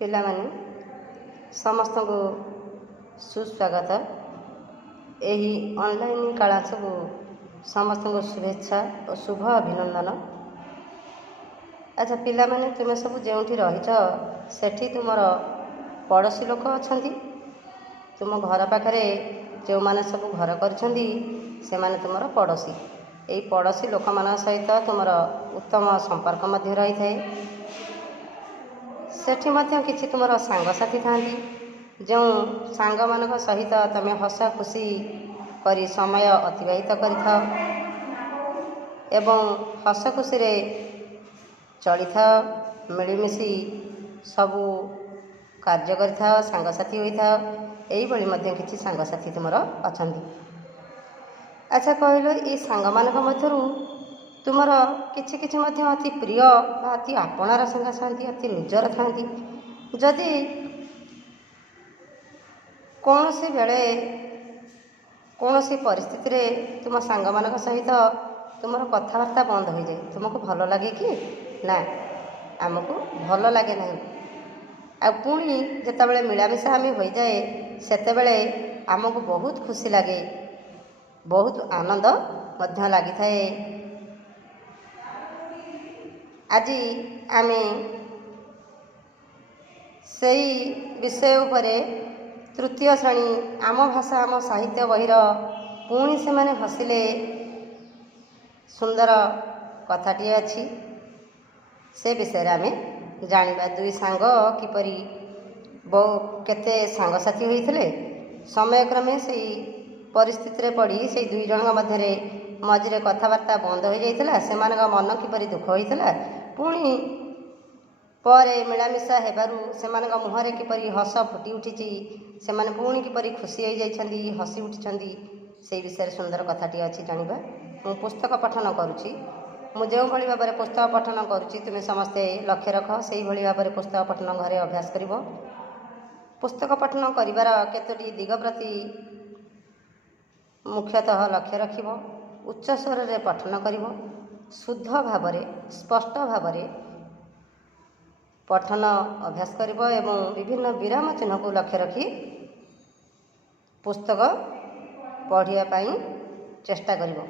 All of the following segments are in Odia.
ପିଲାମାନେ ସମସ୍ତଙ୍କୁ ସୁସ୍ୱାଗତ। ଏହି ଅନଲାଇନ୍ କ୍ଲାସକୁ ସମସ୍ତଙ୍କୁ शुभेच्छा और शुभ अभिनंदन। अच्छा पिलाମାନେ तुम सब जो रहीच सेठी तुमर पड़ोशी लोक अच्छा तुम घर पाखे जो मैंने सब घर कर तुमर पड़ोशी यही पड़ोशी लोक मान सहित तुमर उत्तम संपर्क मध्य रही थाए। सेठी मध्य किछि तुमर सांगसाथी थांती जो सांग मानक सहित तुम हस खुशी करी समय अतिबाहित करिथाओ एवं हस खुशी रे चली था मिलमिशि सबू कार्य करिथाओ सांगसाथी होइथाओ। एही भली मध्य किछि सांगसाथी तुमर अछंती। अच्छा कहलो ये सांग मानक मध्यरु तुमर किछि किछि मध्य अति प्रिय बा अति आपणार सांगसाथी अति निजर थांती। जदि कौनसी बेले कौनसी परिस्थिति रे तुम सांग मानक सहित तुमर कथबार्ता बंद हो जाए तुमको भल लगे कि ना? आमको भल लगे ना। आ पुणी जितेबाला मिलामिशा आम हो जाए सेतेबेले आमको बहुत खुशी लगे बहुत आनंद मध्य लगी थाए। आज आम सही विषय उपरे तृतीय श्रेणी आम भाषा आम साहित्य बहिर पुणी से माने हसिले सुंदर कथाटी अच्छी से विषय आम जानिबा। दुई सांग किपरि बहु केते सांगसाथी होइथिले समयक्रमे से परिस्थिति रे पड़ी से दुई जन मध्य मझे कथबार्ता बंद हो जाइथिला सेमानक मन किपरि दुख होइथिला पुणी पर मिलामिशा हेबारु सेमानक मुहरे किपरि हस फुटी उठिछि सेमाने पुणी किपरि खुशी हो जाइछन्ती हसी उठिछन्ती से विषय सुंदर कथाटी अच्छी जानिबा। मु पुस्तक पठन करुछि मु जो भली भाव में पुस्तक पठन करुछि तुमे समस्ते लक्ष्य रख से भली भाव में पुस्तक पठन घरे अभ्यास करिवो। पुस्तक पठन करिवार केतोटी दिग प्रति मुख्यतः लक्ष्य रखिवो। उच्च स्वर रे पठन करिवो शुद्ध भाव में स्पष्ट भाव में पठन अभ्यास करिवो एवं विभिन्न विराम चिन्ह को लक्ष्य रखी पुस्तक पढ़िया पाई चेष्टा करिवो।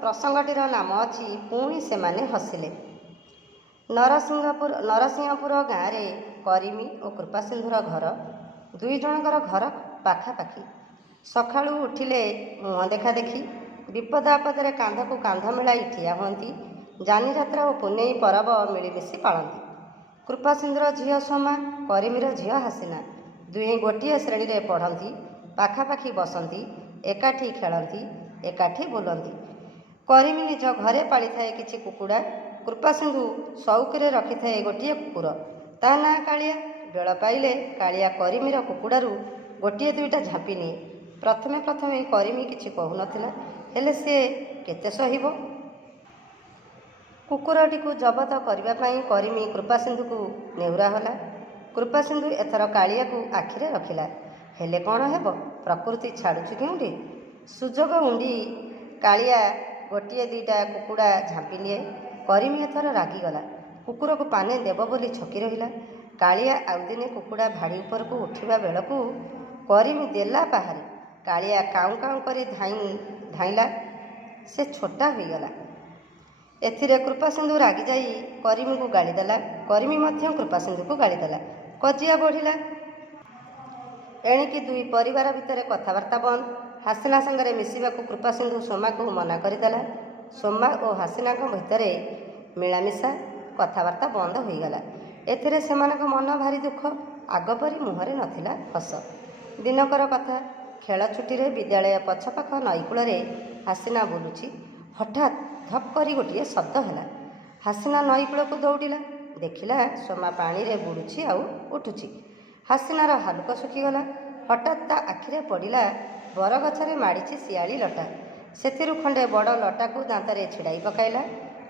प्रसंगटीर नाम अच्छी पुणी से माने हसिले। नरसिंहपुर गाँव में करीमी और कृपासिंधुर घर दुई जनकर घर पाखापाखि। सकाळु उठिले मुह देखा देखी विपद आपदे कांध को कांध मिलाई ठिया हुअंती। जानी जात्रा और पुनेई परब मिलमिशि पालती। कृपासिंधुर झील सोमा करीमीर झील हासिना दुहें गोटे श्रेणी रे पढ़ती पाखापाखि बसंती एकाठी खेलती एकाठी बुलती। करीमी निज घरे पाली थाए किछि कुकुड़ा। कृपासिंधु शौकरे रखि थाए गोटे कुकुर ता ना कालिया। बेल पाइले कालिया करीमीर कुकुड़ारू गोटे दुईटा झाँपी निए। प्रथमे प्रथमे करीमी किछि कहु नथिला हेले से केते सहिबो। कुकुरटी को जबत करबा पई करीमी कृपासिंधु को नेहुरा होला। कृपासिंधु एथर कालिया को आखिरे रखिला हेले कौन हेबो प्रकृति छाड़ुछि केउंठी। सुजोग उंडी कालिया गोटे दुईटा कुकुड़ा झाँपी निए। करीमी एथर रागिगला कुकुर को पाने देव बोली छकी रहिला। कालिया आउ दिने कुकुड़ा भाड़ी उपर को उठिबा बेलकू करीमी देला पाहारे कालिया काउ काउ करी धाइला से छोटा होइगला। एथिरे कृपासिंधु रागी जाई करीमी को गाली देला। करीमी मध्य कृपासिंधु को गाली देला। कजिया बढ़िला। एणिकी दुई परिवार भितर कथबार्ता बंद। हासिना संगे मिसिबा को कृपासिंधु सोमा को मना करदेला। सोमा और हासिना भितर मिलामिशा कथबार्ता बंद होइगला। एथिरे सेमानक मन भारी दुख आगपरी मुहरे नथिला हस। दिनकर कथा खेल छुट्टी रे विद्यालय पछपाख नईकूल हासिना बुलुछि हठात धप करी गोटे शब्द है। हासिना नईकूल को दौड़िला देखिला सोमा पानी रे बुड़ुछि आउ उठुछि। हासिनार हालुक सुखीगला। हठात ता आखिरे पड़िला बरगछरे माड़िछि शियाली लटा। सेथिरु खंडे बड़ लटा को दांतरे छिड़ाई पकाइला।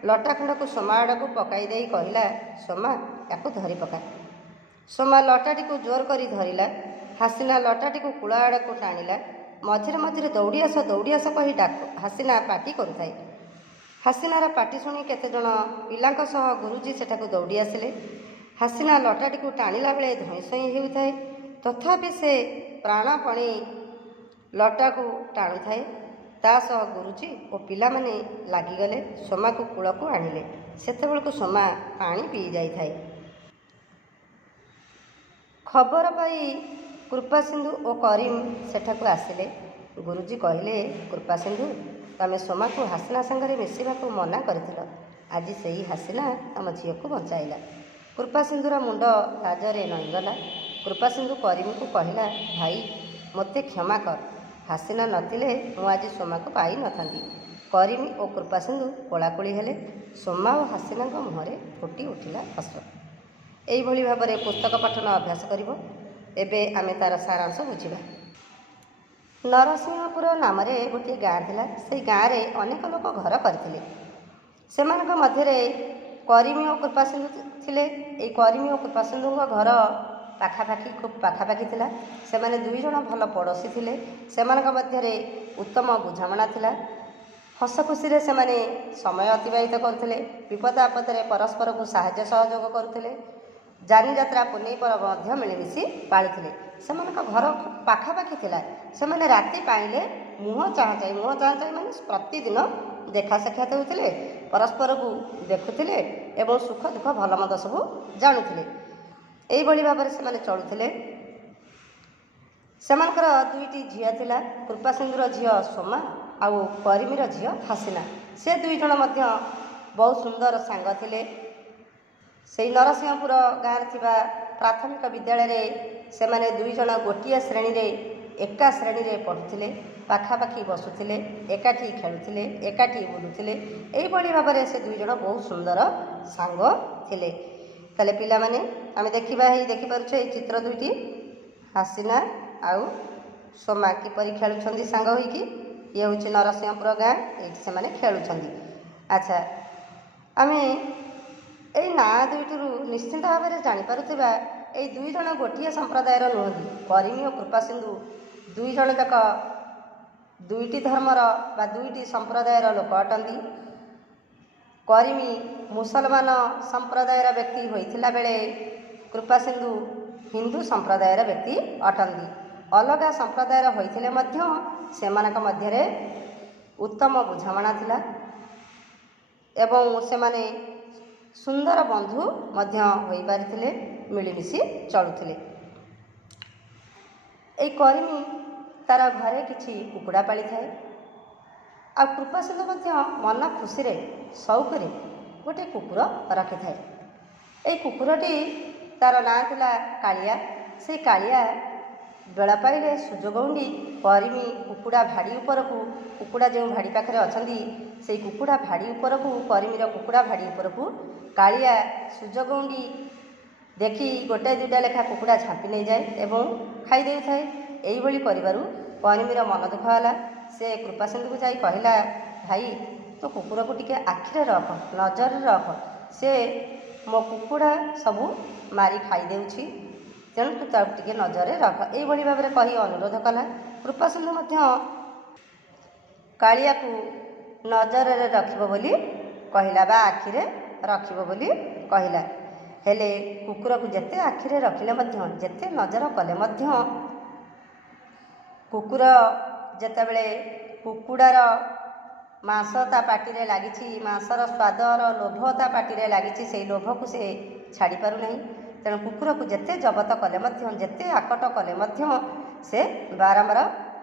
लटा खंड को सोमा आड़ को पकाई देई कहिला सोमा याकू धरी पका। सोमा लटाटी को जोर करी धरिला। हासिना लटाटी को कूल आड़ को टाणिला। मझिरे मझिरे दौड़ी आस कही हासिना पाटी करुଥାଏ। ହାସିନାର ପାଟି ଶୁଣି କେତେଜଣ ପିଲାଙ୍କ ସହ ଗୁରୁଜୀ ସେଠାକୁ ଦୌଡ଼ି ଆସିଲେ। ହାସିନା ଲଟାଟିକୁ ଟାଣିଲା ବେଳେ ଧଇଁ ସଇଁ ହେଉଥାଏ, ତଥାପି ସେ ପ୍ରାଣପଣେ ଲଟାକୁ ଟାଣୁଥାଏ। ତା ସହ ଗୁରୁଜୀ ଓ ପିଲାମାନେ ଲାଗିଗଲେ ସୋମାକୁ କୂଳକୁ ଆଣିଲେ। ସେତେବେଳକୁ ସୋମା ପାଣି ପିଇ ଯାଇଥାଏ। ଖବର ପାଇ କୃପାସିନ୍ଧୁ ଓ କରିମ ସେଠାକୁ ଆସିଲେ। ଗୁରୁଜୀ କହିଲେ, କୃପାସିନ୍ଧୁ, ତମେ ସୋମାକୁ ହାସିନା ସାଙ୍ଗରେ ମିଶିବାକୁ ମନା କରିଥିଲ। ଆଜି ସେହି ହାସିନା ଆମ ଝିଅକୁ ବଞ୍ଚାଇଲା। କୃପାସିନ୍ଧୁର ମୁଣ୍ଡ ଲାଜରେ ନଇଁଗଲା। କୃପାସିନ୍ଧୁ କରିମକୁ କହିଲା, ଭାଇ, ମୋତେ କ୍ଷମା କର। ହାସିନା ନଥିଲେ ମୁଁ ଆଜି ସୋମାକୁ ପାଇ ନଥାନ୍ତି। କରିମ ଓ କୃପାସିନ୍ଧୁ କୋଳାକୁଳି ହେଲେ। ସୋମା ଓ ହାସିନାଙ୍କ ମୁହଁରେ ଫୁଟି ଉଠିଲା ହସ। ଏଇଭଳି ଭାବରେ ପୁସ୍ତକ ପଠନ ଅଭ୍ୟାସ କରିବ। ଏବେ ଆମେ ତାର ସାରାଂଶ ବୁଝିବା। ନରସିଂହପୁର ନାମରେ ଗୋଟିଏ ଗାଁ ଥିଲା। ସେହି ଗାଁରେ ଅନେକ ଲୋକ ଘର କରିଥିଲେ। ସେମାନଙ୍କ ମଧ୍ୟରେ କରିମି ଓ କୃପାସିନ୍ଧୁ ଥିଲେ। ଏଇ କରିମି ଓ କୃପାସିନ୍ଧୁଙ୍କ ଘର ପାଖାପାଖି ଖୁବ୍ ପାଖାପାଖି ଥିଲା। ସେମାନେ ଦୁଇଜଣ ଭଲ ପଡ଼ୋଶୀ ଥିଲେ। ସେମାନଙ୍କ ମଧ୍ୟରେ ଉତ୍ତମ ବୁଝାମଣା ଥିଲା। ହସ ଖୁସିରେ ସେମାନେ ସମୟ ଅତିବାହିତ କରୁଥିଲେ। ବିପଦ ଆପଦରେ ପରସ୍ପରକୁ ସାହାଯ୍ୟ ସହଯୋଗ କରୁଥିଲେ। ଯାନିଯାତ୍ରା ପୁନେଇ ପର୍ବ ମଧ୍ୟ ମିଳିମିଶି ପାଳୁଥିଲେ। ସେମାନଙ୍କ ଘର ପାଖାପାଖି ଥିଲା। ସେମାନେ ରାତି ପାଇଲେ ମୁହଁ ଚାହାଁ ଚାହିଁ ମାନେ ପ୍ରତିଦିନ ଦେଖା ସାକ୍ଷାତ ହେଉଥିଲେ, ପରସ୍ପରକୁ ଦେଖୁଥିଲେ ଏବଂ ସୁଖ ଦୁଃଖ ଭଲ ମନ୍ଦ ସବୁ ଜାଣୁଥିଲେ। ଏଇଭଳି ଭାବରେ ସେମାନେ ଚଳୁଥିଲେ। ସେମାନଙ୍କର ଦୁଇଟି ଝିଅ ଥିଲା। କୃପାସିନ୍ଧୁର ଝିଅ ସୋମା ଆଉ କରିମିର ଝିଅ ହାସିନା। ସେ ଦୁଇଜଣ ମଧ୍ୟ ବହୁତ ସୁନ୍ଦର ସାଙ୍ଗ ଥିଲେ। ସେହି ନରସିଂହପୁର ଗାଁରେ ଥିବା ପ୍ରାଥମିକ ବିଦ୍ୟାଳୟରେ ସେମାନେ ଦୁଇଜଣ ଗୋଟିଏ ଶ୍ରେଣୀରେ ଏକା ଶ୍ରେଣୀରେ ପଢ଼ୁଥିଲେ। ପାଖାପାଖି ବସୁଥିଲେ, ଏକାଠି ଖେଳୁଥିଲେ, ଏକାଠି ବୁଲୁଥିଲେ। ଏହିଭଳି ଭାବରେ ସେ ଦୁଇଜଣ ବହୁତ ସୁନ୍ଦର ସାଙ୍ଗ ଥିଲେ। ତାହେଲେ ପିଲାମାନେ, ଆମେ ଦେଖିପାରୁଛେ ଏଇ ଚିତ୍ର ଦୁଇଟି, ହାସିନା ଆଉ ସୋମା କିପରି ଖେଳୁଛନ୍ତି ସାଙ୍ଗ ହୋଇକି। ଇଏ ହେଉଛି ନରସିଂହପୁର ଗାଁ, ଏଇଠି ସେମାନେ ଖେଳୁଛନ୍ତି। ଆଚ୍ଛା, ଆମେ ଏଇ ନାଁ ଦୁଇଟିରୁ ନିଶ୍ଚିନ୍ତ ଭାବରେ ଜାଣିପାରୁଥିବା ଏଇ ଦୁଇଜଣ ଗୋଟିଏ ସମ୍ପ୍ରଦାୟର ନୁହନ୍ତି। କରିମି ଓ କୃପାସିନ୍ଧୁ ଦୁଇଜଣ ଯାକ ଦୁଇଟି ଧର୍ମର ବା ଦୁଇଟି ସମ୍ପ୍ରଦାୟର ଲୋକ ଅଟନ୍ତି। କରିମି ମୁସଲମାନ ସମ୍ପ୍ରଦାୟର ବ୍ୟକ୍ତି ହୋଇଥିଲା ବେଳେ କୃପାସିନ୍ଧୁ ହିନ୍ଦୁ ସମ୍ପ୍ରଦାୟର ବ୍ୟକ୍ତି ଅଟନ୍ତି। ଅଲଗା ସମ୍ପ୍ରଦାୟର ହୋଇଥିଲେ ମଧ୍ୟ ସେମାନଙ୍କ ମଧ୍ୟରେ ଉତ୍ତମ ବୁଝାମଣା ଥିଲା ଏବଂ ସେମାନେ ସୁନ୍ଦର ବନ୍ଧୁ ମଧ୍ୟ ହୋଇପାରିଥିଲେ, ମିଳିମିଶି ଚଳୁଥିଲେ। ଏଇ କରିମି ତାର ଘରେ କିଛି କୁକୁଡ଼ା ପାଳିଥାଏ ଆଉ କୃପାସିନ୍ଧୁ ମଧ୍ୟ ମନ ଖୁସିରେ ସଉକରେ ଗୋଟିଏ କୁକୁର ରଖିଥାଏ। ଏଇ କୁକୁରଟି ତାର ନାଁ ଥିଲା କାଳିଆ। ସେଇ କାଳିଆ ବେଳ ପାଇଲେ ସୁଯୋଗ ଉଣ୍ଡି କରିମି କୁକୁଡ଼ା ଭାଡ଼ି ଉପରକୁ, କୁକୁଡ଼ା ଯେଉଁ ଭାଡ଼ି ପାଖରେ ଅଛନ୍ତି ସେଇ କୁକୁଡ଼ା ଭାଡ଼ି ଉପରକୁ, କରିମିର କୁକୁଡ଼ା ଭାଡ଼ି ଉପରକୁ କାଳିଆ ସୁଯୋଗ ଉଣ୍ଡି ଦେଖି ଗୋଟାଏ ଦୁଇଟା ଲେଖା କୁକୁଡ଼ା ଝାମ୍ପି ନେଇଯାଏ ଏବଂ ଖାଇ ଦେଉଥାଏ। ଏଇଭଳି କରିବାରୁ କରିମିର ମନ ଦୁଃଖ ହେଲା। ସେ କୃପାସିନ୍ଧୁକୁ ଯାଇ କହିଲା, ଭାଇ, ତୁ କୁକୁରକୁ ଟିକେ ଆଖିରେ ରଖ, ନଜରରେ ରଖ। ସେ ମୋ କୁକୁଡ଼ା ସବୁ ମାରି ଖାଇଦେଉଛି, ତେଣୁ ତୁ ତାକୁ ଟିକେ ନଜରରେ ରଖ। ଏଇଭଳି ଭାବରେ କହି ଅନୁରୋଧ କଲା। କୃପାସିନ୍ଧୁ ମଧ୍ୟ କାଳିଆକୁ ନଜରରେ ରଖିବ ବୋଲି କହିଲା ବା ଆଖିରେ ରଖିବ ବୋଲି କହିଲା। ହେଲେ କୁକୁରକୁ ଯେତେ ଆଖିରେ ରଖିଲେ ମଧ୍ୟ, ଯେତେ ନଜର କଲେ ମଧ୍ୟ କୁକୁର ଯେତେବେଳେ କୁକୁଡ଼ାର ମାଂସ ତା ପାଟିରେ ଲାଗିଛି, ମାଂସର ସ୍ୱାଦର ଲୋଭ ତା ପାଟିରେ ଲାଗିଛି, ସେଇ ଲୋଭକୁ ସେ ଛାଡ଼ି ପାରୁନାହିଁ। ତେଣୁ କୁକୁରକୁ ଯେତେ ଜବତ କଲେ ମଧ୍ୟ, ଯେତେ ଆକଟ କଲେ ମଧ୍ୟ ସେ ବାରମ୍ବାର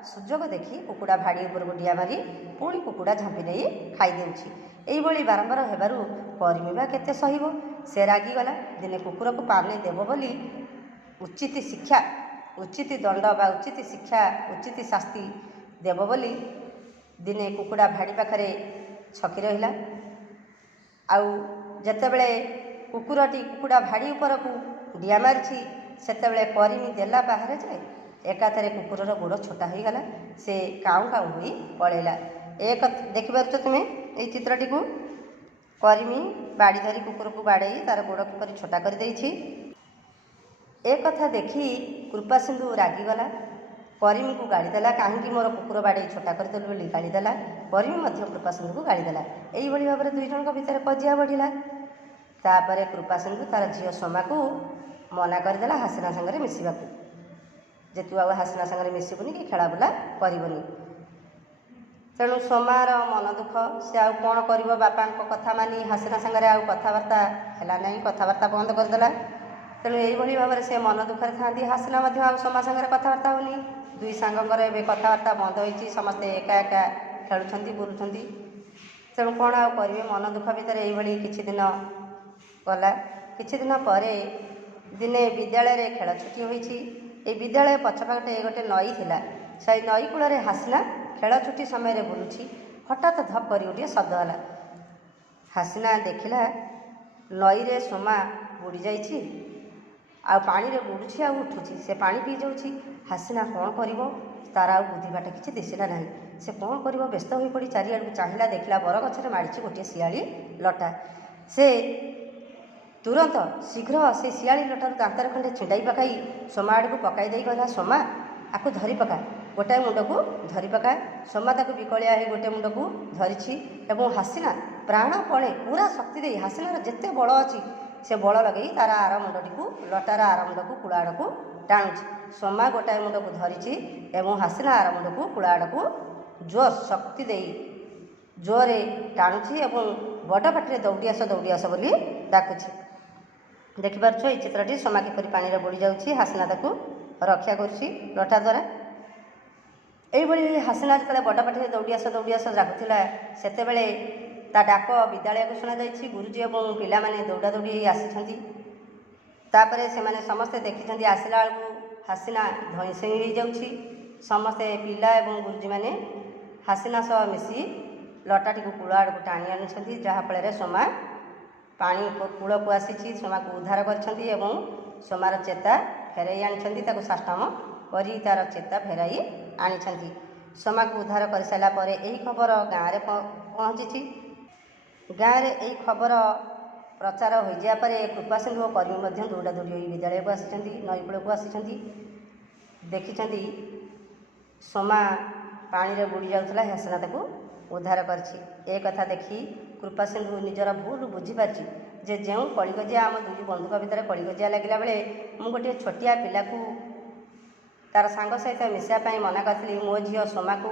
ସୁଯୋଗ ଦେଖି କୁକୁଡ଼ା ଭାଡ଼ି ଉପରକୁ ଡିଆ ମାରି ପୁଣି କୁକୁଡ଼ା ଝାମ୍ପି ନେଇ ଖାଇଦେଉଛି। ଏଇଭଳି ବାରମ୍ବାର ହେବାରୁ କରିମି ବା କେତେ ସହିବ। ସେ ରାଗିଗଲା। ଦିନେ କୁକୁରକୁ ପାନେ ଦେବ ବୋଲି ଉଚିତ ଶିକ୍ଷା, ଉଚିତ ଦଣ୍ଡ ବା ଉଚିତ ଶିକ୍ଷା, ଉଚିତ ଶାସ୍ତି ଦେବ ବୋଲି ଦିନେ କୁକୁଡ଼ା ଭାଡ଼ି ପାଖରେ ଛକି ରହିଲା। ଆଉ ଯେତେବେଳେ କୁକୁରଟି କୁକୁଡ଼ା ଭାଡ଼ି ଉପରକୁ ଡିଆ ମାରିଛି, ସେତେବେଳେ କରିମି ଦେଲା ବାହାରେ ଯାଏ ଏକାଥରେ କୁକୁରର ଗୋଡ଼ ଛୋଟା ହୋଇଗଲା। ସେ କାଉଁ କାଉଁ ହୋଇ ପଳେଇଲା। ଦେଖିପାରୁଛ ତୁମେ ଏଇ ଚିତ୍ରଟିକୁ। କରିମି ବାଡ଼ି ଧରି କୁକୁରକୁ ବାଡ଼େଇ ତାର ଗୋଡ଼ କିପରି ଛୋଟା କରିଦେଇଛି। ଏ କଥା ଦେଖି କୃପାସିନ୍ଧୁ ରାଗିଗଲା। କରିମକୁ ଗାଳି ଦେଲା, କାହିଁକି ମୋର କୁକୁର ବାଡ଼େଇ ଛୋଟା କରିଦେଲୁ ବୋଲି ଗାଳି ଦେଲା। କରିମି ମଧ୍ୟ କୃପାସିନ୍ଧୁକୁ ଗାଳି ଦେଲା। ଏଇଭଳି ଭାବରେ ଦୁଇ ଜଣଙ୍କ ଭିତରେ କଜିଆ ବଢ଼ିଲା। ତାପରେ କୃପାସିନ୍ଧୁ ତାର ଝିଅ ସୋମାକୁ ମନା କରିଦେଲା ହାସିନା ସାଙ୍ଗରେ ମିଶିବାକୁ, ଯେ ତୁ ଆଉ ହାସିନା ସାଙ୍ଗରେ ମିଶିବୁନି କି ଖେଳାବୁଲା କରିବୁନି। ତେଣୁ ସୋମାର ମନ ଦୁଃଖ, ସେ ଆଉ କ'ଣ କରିବ, ବାପାଙ୍କ କଥା ମାନି ହାସିନା ସାଙ୍ଗରେ ଆଉ କଥାବାର୍ତ୍ତା ହେଲା ନାହିଁ, କଥାବାର୍ତ୍ତା ବନ୍ଦ କରିଦେଲା। ତେଣୁ ଏଇଭଳି ଭାବରେ ସେ ମନ ଦୁଃଖରେ ଥାନ୍ତି। ହାସିନା ମଧ୍ୟ ଆଉ ସୋମା ସାଙ୍ଗରେ କଥାବାର୍ତ୍ତା ହେଉନି। ଦୁଇ ସାଙ୍ଗଙ୍କର ଏବେ କଥାବାର୍ତ୍ତା ବନ୍ଦ ହୋଇଛି, ସମସ୍ତେ ଏକା ଏକା ଖେଳୁଛନ୍ତି ବୁଲୁଛନ୍ତି। ତେଣୁ କ'ଣ ଆଉ କରିବେ, ମନ ଦୁଃଖ ଭିତରେ ଏଇଭଳି କିଛି ଦିନ ଗଲା। କିଛି ଦିନ ପରେ ଦିନେ ବିଦ୍ୟାଳୟରେ ଖେଳ ଛୁଟି ହୋଇଛି। এই ବିଦ୍ୟାଳୟ ପଛପଟେ ଗୋଟେ ନଈ ଥିଲା। ସେଇ ନଈ କୂଳରେ ହାସିନା ଖେଳ ଛୁଟି ସମୟରେ ବୁଲୁଛି। ହଠାତ୍ ଧପ୍ କରି ଗୋଟିଏ ଶବ୍ଦ ହେଲା। ହାସିନା ଦେଖିଲା ନଈରେ ସୋମା ବୁଡ଼ି ଯାଇଛି, ଆଉ ପାଣିରେ ବୁଡ଼ୁଛି ଆଉ ଉଠୁଛି, ସେ ପାଣି ପିଇ ଯାଉଛି। ହାସିନା କ'ଣ କରିବ, ତାର ଆଉ ବୁଦ୍ଧିବାଟ କିଛି ଦିଶିଲା ନାହିଁ। ସେ କ'ଣ କରିବ, ବ୍ୟସ୍ତ ହୋଇପଡ଼ି ଚାରିଆଡ଼କୁ ଚାହିଁଲା, ଦେଖିଲା ବରଗଛରେ ମାଡ଼ିଛି ଗୋଟିଏ ଶିଆଳି ଲଟା। ସେ ତୁରନ୍ତ ଶୀଘ୍ର ସେ ଶିଆଳି ଲଟାରୁ ଦାନ୍ତରେ ଖଣ୍ଡେ ଛିଣ୍ଡାଇ ପକାଇ ସୋମା ଆଡ଼କୁ ପକାଇ ଦେଇ କହିଲା, ସୋମା ଆକୁ ଧରି ପକା, ଗୋଟାଏ ମୁଣ୍ଡକୁ ଧରି ପକା। ସୋମା ତାକୁ ବିକଳିଆ ହୋଇ ଗୋଟେ ମୁଣ୍ଡକୁ ଧରିଛି ଏବଂ ହାସିନା ପ୍ରାଣପଣେ ପୁରା ଶକ୍ତି ଦେଇ, ହାସିନାର ଯେତେ ବଳ ଅଛି ସେ ବଳ ଲଗେଇ ତାର ଆର ମୁଣ୍ଡଟିକୁ, ଲଟାର ଆର ମୁଣ୍ଡକୁ କୂଳ ଆଡ଼କୁ ଟାଣୁଛି। ସୋମା ଗୋଟାଏ ମୁଣ୍ଡକୁ ଧରିଛି ଏବଂ ହାସିନା ଆର ମୁଣ୍ଡକୁ କୂଳ ଆଡ଼କୁ ଜୋର ଶକ୍ତି ଦେଇ ଜୋରରେ ଟାଣୁଛି ଏବଂ ବଡ଼ ପାଟିରେ ଦୌଡ଼ି ଆସ ବୋଲି ଡାକୁଛି। ଦେଖିପାରୁଛ ଏଇ ଚିତ୍ରଟି, ସୋମା କିପରି ପାଣିରେ ବୁଡ଼ି ଯାଉଛି, ହାସିନା ତାକୁ ରକ୍ଷା କରୁଛି ଲଟା ଦ୍ୱାରା। ଏଇଭଳି ହାସିନା ଯେତେବେଳେ ବଡ଼ ପାଟିରେ ଦୌଡ଼ି ଆସ ଡାକୁଥିଲା, ସେତେବେଳେ ତା ଡାକ ବିଦ୍ୟାଳୟକୁ ଶୁଣାଯାଇଛି। ଗୁରୁଜୀ ଏବଂ ପିଲାମାନେ ଦୌଡ଼ା ଦୌଡ଼ି ହୋଇ ଆସିଛନ୍ତି। ତାପରେ ସେମାନେ ସମସ୍ତେ ଦେଖିଛନ୍ତି, ଆସିଲା ବେଳକୁ ହାସିନା ଧଇଁ ସଇଁ ହୋଇଯାଉଛି। ସମସ୍ତେ ପିଲା ଏବଂ ଗୁରୁଜୀମାନେ ହାସିନା ସହ ମିଶି ଲଟାଟିକୁ କୂଳ ଆଡ଼କୁ ଟାଣି ଆଣିଛନ୍ତି, ଯାହାଫଳରେ ସୋମା ପାଣି କୂଳକୁ ଆସିଛି। ସୋମାକୁ ଉଦ୍ଧାର କରିଛନ୍ତି ଏବଂ ସୋମାର ଚେତା ଫେରାଇ ଆଣିଛନ୍ତି, ତାକୁ ସାଷ୍ଟାମ କରି ତାର ଚେତା ଫେରାଇ ଆଣିଛନ୍ତି। ସୋମାକୁ ଉଦ୍ଧାର କରିସାରିଲା ପରେ ଏହି ଖବର ଗାଁରେ ପହଞ୍ଚିଛି। ଗାଁରେ ଏହି ଖବର ପ୍ରଚାର ହୋଇଯିବା ପରେ କୃପାସିନ୍ଧୁ ଓ କରିମି ମଧ୍ୟ ଦୌଡ଼ା ଦୌଡ଼ି ହୋଇ ବିଦ୍ୟାଳୟକୁ ଆସିଛନ୍ତି, ନଈ କୂଳକୁ ଆସିଛନ୍ତି। ଦେଖିଛନ୍ତି ସୋମା ପାଣିରେ ବୁଡ଼ି ଯାଉଥିଲା, ହାସିନା ତାକୁ ଉଦ୍ଧାର କରିଛି। ଏ କଥା ଦେଖି କୃପାସିନ୍ଧୁ ନିଜର ଭୁଲ ବୁଝିପାରିଛି, ଯେ ଯେଉଁ କଳିକଜିଆ ଆମ ଦୁଇ ବନ୍ଧୁଙ୍କ ଭିତରେ କଳିକଜିଆ ଲାଗିଲା ବେଳେ ମୁଁ ଗୋଟିଏ ଛୋଟିଆ ପିଲାକୁ ତାର ସାଙ୍ଗ ସହିତ ମିଶିବା ପାଇଁ ମନା କରିଥିଲି, ମୋ ଝିଅ ସୋମାକୁ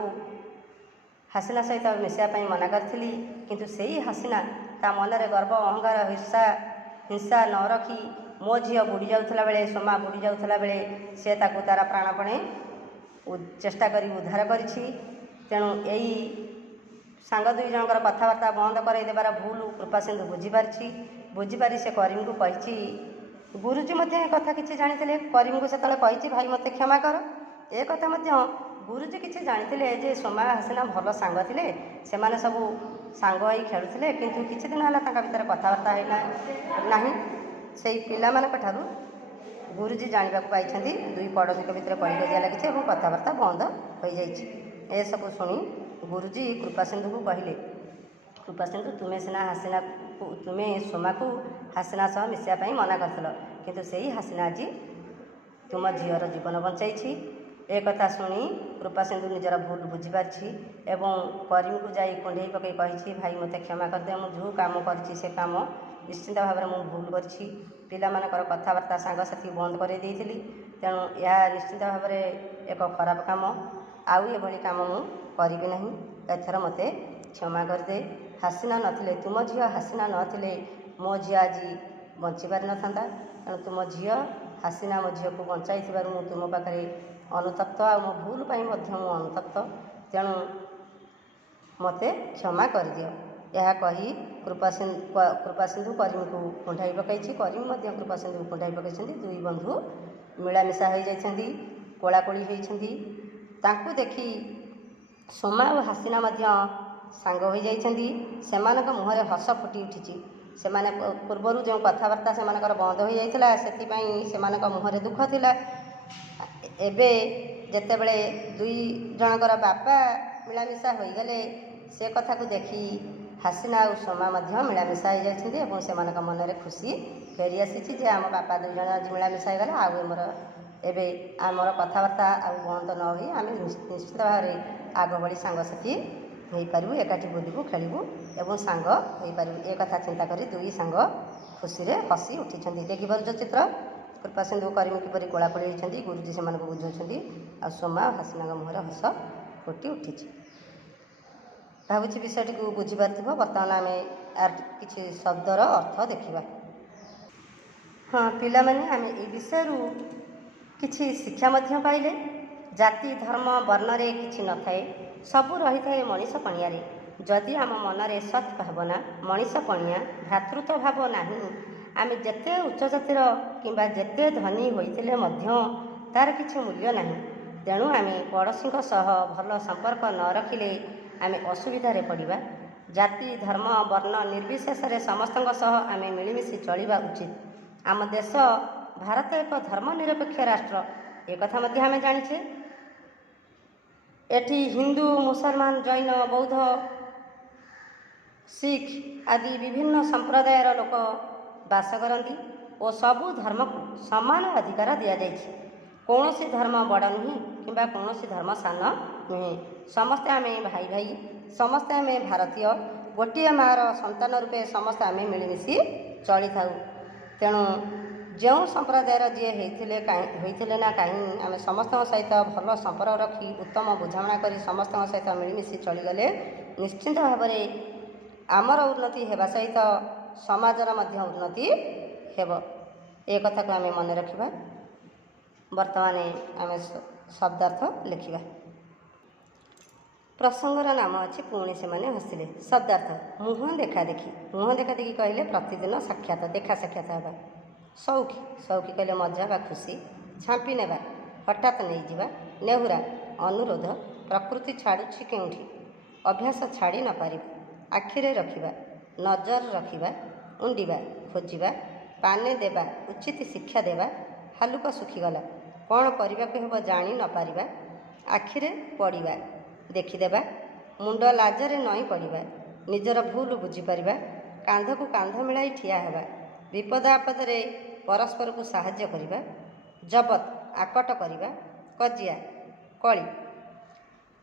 ହାସିନା ସହିତ ମିଶିବା ପାଇଁ ମନା କରିଥିଲି, କିନ୍ତୁ ସେଇ ହାସିନା ତା ମନରେ ଗର୍ବ, ଅହଙ୍କାର, ହିଂସା ନ ରଖି ମୋ ଝିଅ ବୁଡ଼ି ଯାଉଥିଲା ବେଳେ, ସୋମା ବୁଡ଼ି ଯାଉଥିଲା ବେଳେ ସେ ତାକୁ ତାର ପ୍ରାଣପଣେ ଚେଷ୍ଟା କରି ଉଦ୍ଧାର କରିଛି। ତେଣୁ ଏଇ ସାଙ୍ଗ ଦୁଇ ଜଣଙ୍କର କଥାବାର୍ତ୍ତା ବନ୍ଦ କରାଇ ଦେବାର ଭୁଲ କୃପାସିନ୍ଧୁ ବୁଝିପାରିଛି। ବୁଝିପାରି ସେ କରିମକୁ କହିଛି, ଗୁରୁଜୀ ମଧ୍ୟ ଏ କଥା କିଛି ଜାଣିଥିଲେ। କରିମକୁ ସେତେବେଳେ କହିଛି, ଭାଇ ମୋତେ କ୍ଷମା କର। ଏ କଥା ମଧ୍ୟ ଗୁରୁଜୀ କିଛି ଜାଣିଥିଲେ ଯେ ସୋମା ହାସିନା ଭଲ ସାଙ୍ଗ ଥିଲେ, ସେମାନେ ସବୁ ସାଙ୍ଗ ହୋଇ ଖେଳୁଥିଲେ, କିନ୍ତୁ କିଛି ଦିନ ହେଲା ତାଙ୍କ ଭିତରେ କଥାବାର୍ତ୍ତା ନାହିଁ। ସେଇ ପିଲାମାନଙ୍କ ଠାରୁ ଗୁରୁଜୀ ଜାଣିବାକୁ ପାଇଛନ୍ତି ଦୁଇ ପଡ଼ୋଶୀଙ୍କ ଭିତରେ କଳିକଜିଆ ଲାଗିଛି ଏବଂ କଥାବାର୍ତ୍ତା ବନ୍ଦ ହୋଇଯାଇଛି। ଏସବୁ ଶୁଣି ଗୁରୁଜୀ କୃପାସିନ୍ଧୁକୁ କହିଲେ, କୃପାସିନ୍ଧୁ ତୁମେ ସୋମାକୁ ହାସିନା ସହ ମିଶିବା ପାଇଁ ମନା କରିଥିଲ, କିନ୍ତୁ ସେଇ ହାସିନା ଆଜି ତୁମ ଝିଅର ଜୀବନ ବଞ୍ଚାଇଛି। ଏ କଥା ଶୁଣି କୃପାସିନ୍ଧୁ ନିଜର ଭୁଲ ବୁଝିପାରିଛି ଏବଂ କରିମକୁ ଯାଇ କୁଣ୍ଢେଇ ପକାଇ କହିଛି, ଭାଇ ମୋତେ କ୍ଷମା କରିଦିଅ, ମୁଁ ଯେଉଁ କାମ କରିଛି ସେ କାମ ନିଶ୍ଚିନ୍ତ ଭାବରେ ମୁଁ ଭୁଲ କରିଛି। ପିଲାମାନଙ୍କର କଥାବାର୍ତ୍ତା ସାଙ୍ଗସାଥି ବନ୍ଦ କରାଇ ଦେଇଥିଲି, ତେଣୁ ଏହା ନିଶ୍ଚିନ୍ତ ଭାବରେ ଏକ ଖରାପ କାମ, ଆଉ ଏଭଳି କାମ ମୁଁ କରିବି ନାହିଁ। ଏଥର ମୋତେ କ୍ଷମା କରିଦେ। ହାସିନା ନଥିଲେ, ତୁମ ଝିଅ ହାସିନା ନଥିଲେ ମୋ ଝିଅ ଆଜି ବଞ୍ଚିପାରିନଥାନ୍ତା। ତେଣୁ ତୁମ ଝିଅ ହାସିନା ମୋ ଝିଅକୁ ବଞ୍ଚାଇଥିବାରୁ ମୁଁ ତୁମ ପାଖରେ ଅନୁତପ୍ତ, ଆଉ ମୋ ଭୁଲ ପାଇଁ ମଧ୍ୟ ମୁଁ ଅନୁତପ୍ତ। ତେଣୁ ମୋତେ କ୍ଷମା କରିଦିଅ। ଏହା କହି କୃପାସିନ୍ଧୁ କରିମକୁ କୁଣ୍ଢାଇ ପକାଇଛି। କରିମି ମଧ୍ୟ କୃପାସିନ୍ଧୁକୁ କୁଣ୍ଢାଇ ପକାଇଛନ୍ତି। ଦୁଇ ବନ୍ଧୁ ମିଳାମିଶା ହୋଇଯାଇଛନ୍ତି, କୋଳାକୋଳି ହୋଇଛନ୍ତି। ତାଙ୍କୁ ଦେଖି ସୋମା ଓ ହାସିନା ମଧ୍ୟ ସାଙ୍ଗ ହୋଇଯାଇଛନ୍ତି। ସେମାନଙ୍କ ମୁହଁରେ ହସ ଫୁଟି ଉଠିଛି। ସେମାନେ ପୂର୍ବରୁ ଯେଉଁ କଥାବାର୍ତ୍ତା ସେମାନଙ୍କର ବନ୍ଦ ହୋଇଯାଇଥିଲା, ସେଥିପାଇଁ ସେମାନଙ୍କ ମୁହଁରେ ଦୁଃଖ ଥିଲା। ଏବେ ଯେତେବେଳେ ଦୁଇ ଜଣଙ୍କର ବାପା ମିଳାମିଶା ହୋଇଗଲେ, ସେ କଥାକୁ ଦେଖି ହାସିନା ଆଉ ସୋମା ମଧ୍ୟ ମିଳାମିଶା ହୋଇଯାଇଛନ୍ତି ଏବଂ ସେମାନଙ୍କ ମନରେ ଖୁସି ଫେରିଆସିଛି ଯେ ଆମ ବାପା ଦୁଇ ଜଣ ଆଜି ମିଳାମିଶା ହୋଇଗଲେ, ଆଉ ଆମର ଏବେ ଆମର କଥାବାର୍ତ୍ତା ଆଉ ବନ୍ଦ ନ ହୋଇ ଆମେ ନିଶ୍ଚିତ ଭାବରେ ଆଗ ଭଳି ସାଙ୍ଗସାଥି ହୋଇପାରିବୁ, ଏକାଠି ବୁଲିବୁ, ଖେଳିବୁ ଏବଂ ସାଙ୍ଗ ହୋଇପାରିବୁ। ଏ କଥା ଚିନ୍ତା କରି ଦୁଇ ସାଙ୍ଗ ଖୁସିରେ ହସି ଉଠିଛନ୍ତି। ଦେଖିପାରୁଛ ଚିତ୍ର, କୃପାସିନ୍ଧୁ କରିମି କିପରି କୋଳାକୁଳି ହୋଇଛନ୍ତି, ଗୁରୁଜୀ ସେମାନଙ୍କୁ ବୁଝାଉଛନ୍ତି ଆଉ ସୋମା ଓ ହାସିନାଙ୍କ ମୁହଁରେ ହସ ଫୁଟି ଉଠିଛି। ଭାବୁଛି ବିଷୟଟିକୁ ବୁଝିପାରିଥିବ। ବର୍ତ୍ତମାନ ଆମେ କିଛି ଶବ୍ଦର ଅର୍ଥ ଦେଖିବା। ହଁ ପିଲାମାନେ, ଆମେ ଏହି ବିଷୟରୁ କିଛି ଶିକ୍ଷା ମଧ୍ୟ ପାଇଲେ। ଜାତି ଧର୍ମ ବର୍ଣ୍ଣରେ କିଛି ନଥାଏ, ସବୁ ରହିଥାଏ ମଣିଷ ପଣିଆରେ। ଯଦି ଆମ ମନରେ ସତ୍ ଭାବନା, ମଣିଷ ପଣିଆ, ଭ୍ରାତୃତ୍ୱ ଭାବ ନାହିଁ, ଆମେ ଯେତେ ଉଚ୍ଚ ଜାତିର କିମ୍ବା ଯେତେ ଧନୀ ହୋଇଥିଲେ ମଧ୍ୟ ତାର କିଛି ମୂଲ୍ୟ ନାହିଁ। ତେଣୁ ଆମେ ପଡ଼ୋଶୀଙ୍କ ସହ ଭଲ ସମ୍ପର୍କ ନ ରଖିଲେ ଆମେ ଅସୁବିଧାରେ ପଡ଼ିବା। ଜାତି ଧର୍ମ ବର୍ଣ୍ଣ ନିର୍ବିଶେଷରେ ସମସ୍ତଙ୍କ ସହ ଆମେ ମିଳିମିଶି ଚଳିବା ଉଚିତ। ଆମ ଦେଶ ଭାରତ ଏକ ଧର୍ମନିରପେକ୍ଷ ରାଷ୍ଟ୍ର, ଏକଥା ମଧ୍ୟ ଆମେ ଜାଣିଛେ। ଏଠି ହିନ୍ଦୁ, ମୁସଲମାନ, ଜୈନ, ବୌଦ୍ଧ, ଶିଖ ଆଦି ବିଭିନ୍ନ ସମ୍ପ୍ରଦାୟର ଲୋକ ବାସ କରନ୍ତି ଓ ସବୁ ଧର୍ମକୁ ସମାନ ଅଧିକାର ଦିଆଯାଇଛି। କୌଣସି ଧର୍ମ ବଡ଼ ନୁହେଁ କିମ୍ବା କୌଣସି ଧର୍ମ ସାନ ନୁହେଁ। ସମସ୍ତେ ଆମେ ଭାଇ ଭାଇ, ସମସ୍ତେ ଆମେ ଭାରତୀୟ, ଗୋଟିଏ ମାଆର ସନ୍ତାନ ରୂପେ ସମସ୍ତେ ଆମେ ମିଳିମିଶି ଚଳିଥାଉ। ତେଣୁ ଯେଉଁ ସମ୍ପ୍ରଦାୟର ଯିଏ ହୋଇଥିଲେ ନା କାହିଁ, ଆମେ ସମସ୍ତଙ୍କ ସହିତ ଭଲ ସମ୍ପର୍କ ରଖି ଉତ୍ତମ ବୁଝାମଣା କରି ସମସ୍ତଙ୍କ ସହିତ ମିଳିମିଶି ଚଳିଗଲେ ନିଶ୍ଚିନ୍ତ ଭାବରେ ଆମର ଉନ୍ନତି ହେବା ସହିତ ସମାଜର ମଧ୍ୟ ଉନ୍ନତି ହେବ। ଏ କଥାକୁ ଆମେ ମନେ ରଖିବା। ବର୍ତ୍ତମାନ ଆମେ ଶବ୍ଦାର୍ଥ ଲେଖିବା। ପ୍ରସଙ୍ଗର ନାମ ଅଛି ପୁଣି ସେମାନେ ହସିଲେ। ଶବ୍ଦାର୍ଥ: ମୁହଁ ଦେଖାଦେଖି। ମୁହଁ ଦେଖାଦେଖି କହିଲେ ପ୍ରତିଦିନ ସାକ୍ଷାତ, ଦେଖା ସାକ୍ଷାତ ହେବା। ସଉକି: ସଉକି କହିଲେ ମଜା ବା ଖୁସି। ଝାମ୍ପି ନେବା: ହଠାତ୍ ନେଇଯିବା। ନେହୁରା: ଅନୁରୋଧ। ପ୍ରକୃତି ଛାଡ଼ୁଛି କେଉଁଠି? ଅଭ୍ୟାସ ଛାଡ଼ି ନ ପାରିବା। ଆଖିରେ ରଖିବା: ନଜର ରଖିବା। ଉଣ୍ଡିବା: ଖୋଜିବା। ପାନେ ଦେବା: ଉଚିତ ଶିକ୍ଷା ଦେବା। ହାଲୁକା ଶୁଖିଗଲା: କ'ଣ କରିବାକୁ ହେବ ଜାଣି ନ ପାରିବା। ଆଖିରେ ପଡ଼ିବା: ଦେଖିଦେବା। ମୁଣ୍ଡ ଲାଜରେ ନଇଁ ପଡ଼ିବା: ନିଜର ଭୁଲ ବୁଝିପାରିବା। କାନ୍ଧକୁ କାନ୍ଧ ମିଳାଇ ଠିଆ ହେବା: ବିପଦ ଆପଦରେ ପରସ୍ପରକୁ ସାହାଯ୍ୟ କରିବା। ଜବତ: ଆକଟ କରିବା। କଜିଆ: କଳି।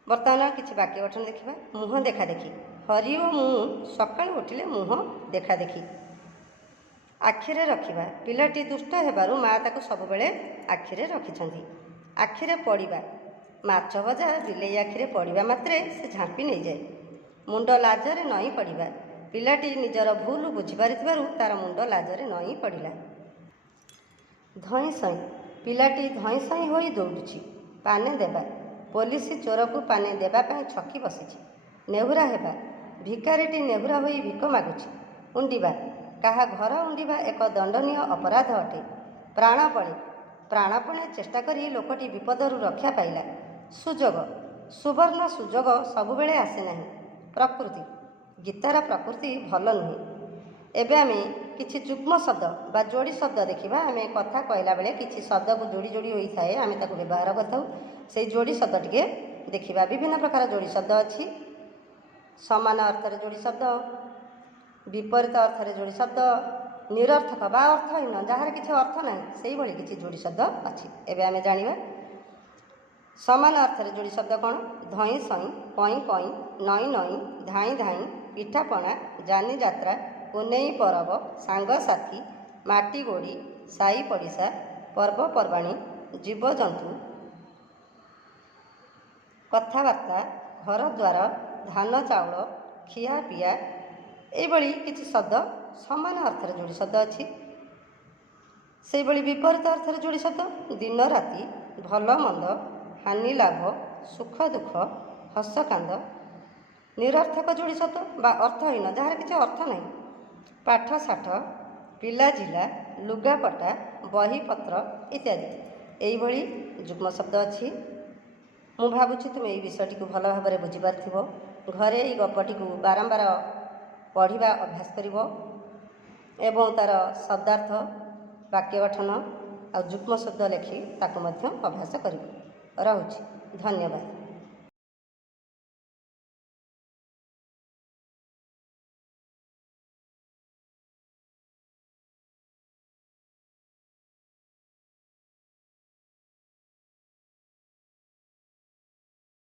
ବର୍ତ୍ତମାନ କିଛି ବାକ୍ୟ ଗଠନ ଦେଖିବା। ମୁହଁ ଦେଖାଦେଖି: ହରି ଓ ମୁଁ ସକାଳୁ ଉଠିଲେ ମୁହଁ ଦେଖାଦେଖି। ଆଖିରେ ରଖିବା: ପିଲାଟି ଦୁଷ୍ଟ ହେବାରୁ ମା ତାକୁ ସବୁବେଳେ ଆଖିରେ ରଖିଛନ୍ତି। ଆଖିରେ ପଡ଼ିବା: ମାଛ ଭଜା ବିଲେଇ ଆଖିରେ ପଡ଼ିବା ମାତ୍ରେ ସେ ଝାମ୍ପି ନେଇଯାଏ। ମୁଣ୍ଡ ଲାଜରେ ନଇଁ ପଡ଼ିବା: ପିଲାଟି ନିଜର ଭୁଲ ବୁଝିପାରିଥିବାରୁ ତାର ମୁଣ୍ଡ ଲାଜରେ ନଇଁ ପଡ଼ିଲା। ଧଇଁ ସଇଁ: ପିଲାଟି ଧଇଁ ସଇଁ ହୋଇ ଦୌଡ଼ୁଛି। ପାନେ ଦେବା: ପୋଲିସ ଚୋରକୁ ପାନେ ଦେବା ପାଇଁ ଛକି ବସିଛି। ନେହୁରା ହେବା: ଭିକାରୀଟି ନେହୁରା ହୋଇ ଭିକ ମାଗୁଛି। ଉଣ୍ଡିବା: କାହା ଘର ଉଣ୍ଡିବା ଏକ ଦଣ୍ଡନୀୟ ଅପରାଧ ଅଟେ। ପ୍ରାଣବଳେ: ପ୍ରାଣପଣେ ଚେଷ୍ଟା କରି ଲୋକଟି ବିପଦରୁ ରକ୍ଷା ପାଇଲା। ସୁଯୋଗ: ସୁବର୍ଣ୍ଣ ସୁଯୋଗ ସବୁବେଳେ ଆସେ ନାହିଁ। ପ୍ରକୃତି: ଗୀତାର ପ୍ରକୃତି ଭଲ ନୁହେଁ। ଏବେ ଆମେ କିଛି ଯୁଗ୍ମ ଶବ୍ଦ ବା ଯୋଡ଼ି ଶବ୍ଦ ଦେଖିବା। ଆମେ କଥା କହିଲା ବେଳେ କିଛି ଶବ୍ଦକୁ ଯୋଡ଼ି ଯୋଡ଼ି ହୋଇଥାଏ, ଆମେ ତାକୁ ବ୍ୟବହାର କରିଥାଉ। ସେଇ ଯୋଡ଼ି ଶବ୍ଦ ଟିକେ ଦେଖିବା। ବିଭିନ୍ନ ପ୍ରକାର ଯୋଡ଼ି ଶବ୍ଦ ଅଛି। ସମାନ ଅର୍ଥରେ ଯୋଡ଼ି ଶବ୍ଦ, ବିପରୀତ ଅର୍ଥରେ ଯୋଡ଼ି ଶବ୍ଦ, ନିରର୍ଥକ ବା ଅର୍ଥହୀନ, ଯାହାର କିଛି ଅର୍ଥ ନାହିଁ, ସେଇଭଳି କିଛି ଯୋଡ଼ି ଶବ୍ଦ ଅଛି। ଏବେ ଆମେ ଜାଣିବା। ସମାନ ଅର୍ଥରେ ଯୋଡ଼ି ଶବ୍ଦ କ'ଣ? ଧଇଁ ସଇଁ, କଇଁ କଇଁ, ନଇଁ ନଇଁ, ଧାଇଁ ଧାଇଁ, ପିଠାପଣା, ଯାନିଯାତ୍ରା, ପୁନେଇ ପରବ, ସାଙ୍ଗସାଥି, ମାଟି ଗୋଡ଼ି, ସାଇ ପଡ଼ିଶା, ପର୍ବପର୍ବାଣୀ, ଜୀବଜନ୍ତୁ, କଥାବାର୍ତ୍ତା, ଘରଦ୍ୱାର, ଧାନ ଚାଉଳ, ଖିଆପିଆ, ଏଇଭଳି କିଛି ଶବ୍ଦ ସମାନ ଅର୍ଥରେ ଯୋଡ଼ି ଶବ୍ଦ ଅଛି। ସେହିଭଳି ବିପରୀତ ଅର୍ଥରେ ଯୋଡ଼ି ଶବ୍ଦ ଦିନ ରାତି, ଭଲ ମନ୍ଦ, ହାନି ଲାଭ, ସୁଖ ଦୁଃଖ, ହସ କାନ୍ଦ। ନିରର୍ଥକ ଯୋଡ଼ି ଶବ୍ଦ ବା ଅର୍ଥହୀନ, ଯାହାର କିଛି ଅର୍ଥ ନାହିଁ। ପାଠ ଶାଠ, ପିଲାଝିଲା, ଲୁଗାପଟା, ବହିପତ୍ର ଇତ୍ୟାଦି। ଏଇଭଳି ଯୁଗ୍ମ ଶବ୍ଦ ଅଛି। ମୁଁ ଭାବୁଛି ତୁମେ ଏହି ବିଷୟଟିକୁ ଭଲ ଭାବରେ ବୁଝିପାରିଥିବ। ଘରେ ଏହି ଗପଟିକୁ ବାରମ୍ବାର ପଢ଼ିବା ଅଭ୍ୟାସ କରିବ ଏବଂ ତା'ର ଶବ୍ଦାର୍ଥ, ବାକ୍ୟ ଗଠନ ଆଉ ଯୁଗ୍ମ ଶବ୍ଦ ଲେଖି ତାକୁ ମଧ୍ୟ ଅଭ୍ୟାସ କରିବ। ରହୁଛି। ଧନ୍ୟବାଦ।